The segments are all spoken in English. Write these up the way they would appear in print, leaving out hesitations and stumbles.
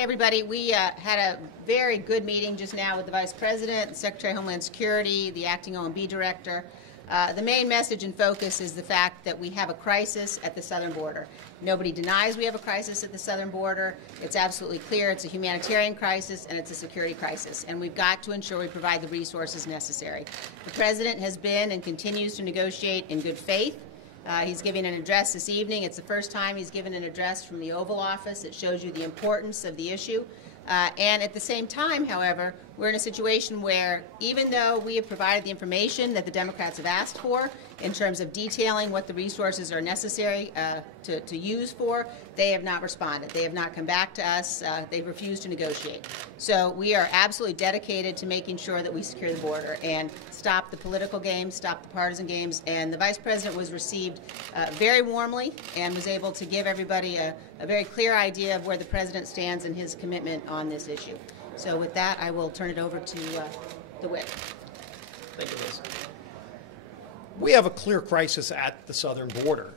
Hey everybody, we had a very good meeting just now with the Vice President, the Secretary of Homeland Security, the Acting OMB Director. The main message and focus is the fact that we have a crisis at the southern border. Nobody denies we have a crisis at the southern border. It's absolutely clear it's a humanitarian crisis and it's a security crisis, and we've got to ensure we provide the resources necessary. The President has been and continues to negotiate in good faith. He's giving an address this evening. It's the first time he's given an address from the Oval Office. It shows you the importance of the issue. And at the same time, however, we're in a situation where even though we have provided the information that the Democrats have asked for in terms of detailing what the resources are necessary to use for, they have not responded. They have not come back to us. They've refused to negotiate. So we are absolutely dedicated to making sure that we secure the border and stop the political games, stop the partisan games. And the Vice President was received very warmly and was able to give everybody a very clear idea of where the President stands and his commitment on this issue. So with that, I will turn it over to the whip. Thank you, Liz. We have a clear crisis at the southern border.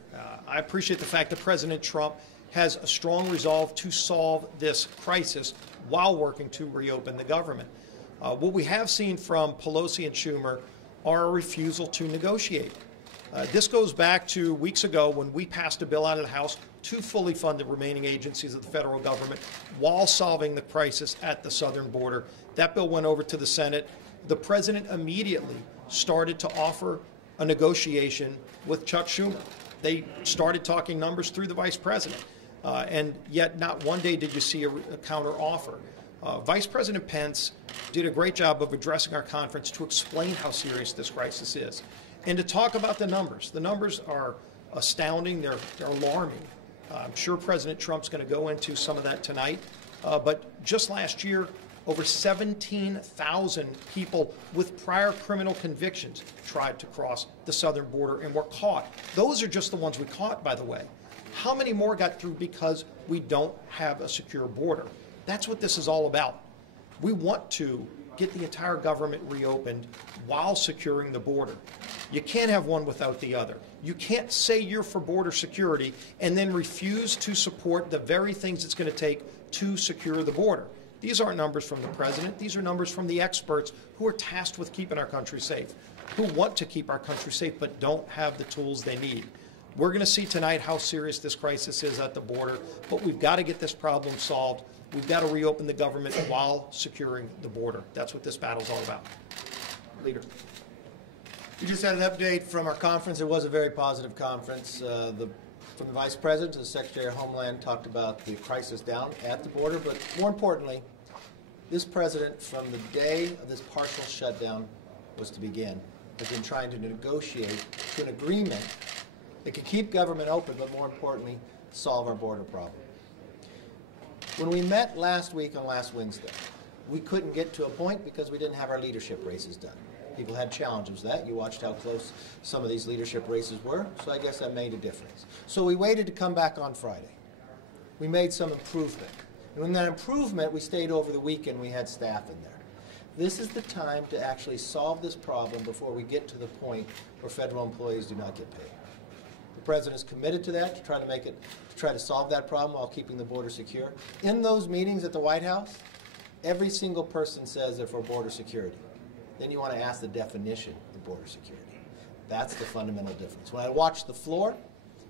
I appreciate the fact that President Trump has a strong resolve to solve this crisis while working to reopen the government. What we have seen from Pelosi and Schumer are a refusal to negotiate. This goes back to weeks ago when we passed a bill out of the House to fully fund the remaining agencies of the federal government while solving the crisis at the southern border. That bill went over to the Senate. The President immediately started to offer a negotiation with Chuck Schumer. They started talking numbers through the Vice President, and yet not one day did you see a counter offer. Vice President Pence did a great job of addressing our conference to explain how serious this crisis is and to talk about the numbers. The numbers are astounding. They're alarming. I'm sure President Trump's going to go into some of that tonight. But just last year, over 17,000 people with prior criminal convictions tried to cross the southern border and were caught. Those are just the ones we caught, by the way. How many more got through because we don't have a secure border? That's what this is all about. We want to get the entire government reopened while securing the border. You can't have one without the other. You can't say you're for border security and then refuse to support the very things it's going to take to secure the border. These aren't numbers from the President. These are numbers from the experts who are tasked with keeping our country safe, who want to keep our country safe but don't have the tools they need. We're going to see tonight how serious this crisis is at the border, but we've got to get this problem solved. We've got to reopen the government while securing the border. That's what this battle's all about. Leader. We just had an update from our conference. It was a very positive conference. From the Vice President to the Secretary of Homeland talked about the crisis down at the border, but more importantly, this President, from the day of this partial shutdown was to begin, has been trying to negotiate to an agreement that could keep government open, but more importantly, solve our border problem. When we met last week on last Wednesday, we couldn't get to a point because we didn't have our leadership races done. People had challenges with that. You watched how close some of these leadership races were, so I guess that made a difference. So we waited to come back on Friday. We made some improvement. And in that improvement, we stayed over the weekend. We had staff in there. This is the time to actually solve this problem before we get to the point where federal employees do not get paid. The President is committed to that, to try to solve that problem while keeping the border secure. In those meetings at the White House, every single person says they're for border security. Then you want to ask the definition of border security. That's the fundamental difference. When I watch the floor,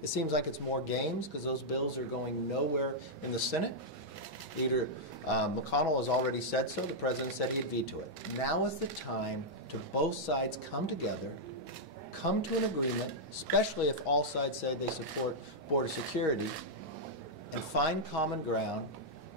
it seems like it's more games because those bills are going nowhere in the Senate. Leader McConnell has already said so. The President said he'd veto it. Now is the time to both sides come together, come to an agreement, especially if all sides say they support border security, and find common ground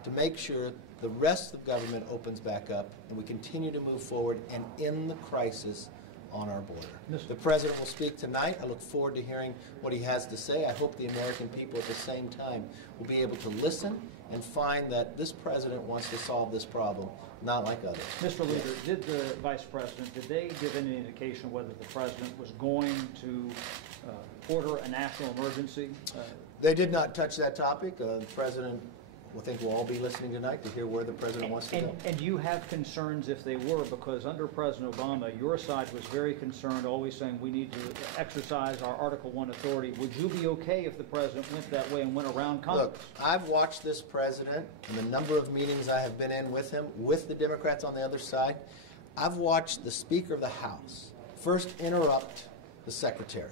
to make sure the rest of government opens back up and we continue to move forward and end the crisis on our border. The President will speak tonight. I look forward to hearing what he has to say. I hope the American people at the same time will be able to listen and find that this President wants to solve this problem, not like others. Mr. Leader, did the Vice President, did they give any indication whether the President was going to order a national emergency? They did not touch that topic. The President I think we'll all be listening tonight to hear where the president wants to go. And you have concerns if they were, because under President Obama, your side was very concerned, always saying we need to exercise our Article I authority. Would you be okay if the president went that way and went around Congress? Look, I've watched this president and the number of meetings I have been in with him, with the Democrats on the other side. I've watched the Speaker of the House first interrupt the Secretary,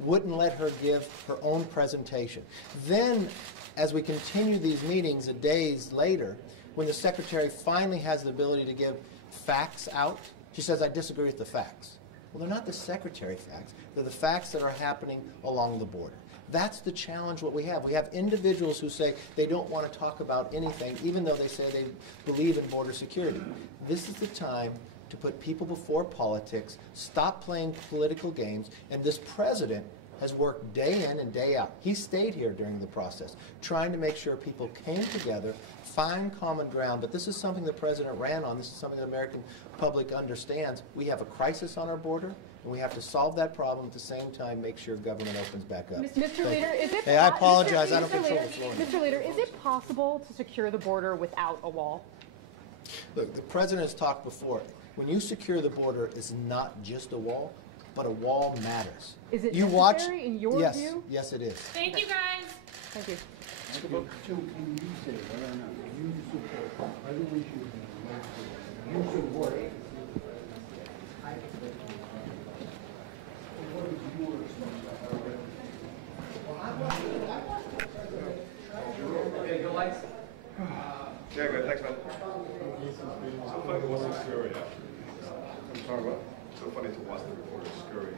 wouldn't let her give her own presentation. Then, as we continue these meetings days later, when the Secretary finally has the ability to give facts out, she says, I disagree with the facts. Well, they're not the Secretary facts. They're the facts that are happening along the border. That's the challenge what we have. We have individuals who say they don't want to talk about anything, even though they say they believe in border security. This is the time to put people before politics, stop playing political games, and this president has worked day in and day out. He stayed here during the process, trying to make sure people came together, find common ground. But this is something the president ran on. This is something the American public understands. We have a crisis on our border, and we have to solve that problem at the same time, make sure government opens back up. Mr. Leader, is it? Hey, I apologize. I don't Mr. control Leader, the floor. Mr. Leader, is it possible to secure the border without a wall? Look, the president has talked before. When you secure the border, it's not just a wall, but a wall matters. Is it you necessary in your yes, view? Yes, it is. Thank you, guys. Thank you. So can you say whether or not you support, whether we should you support it? What is your Yeah, good. Thanks, man. So funny to watch the scurry. I'm sorry, what? So funny to watch the reporter scurry.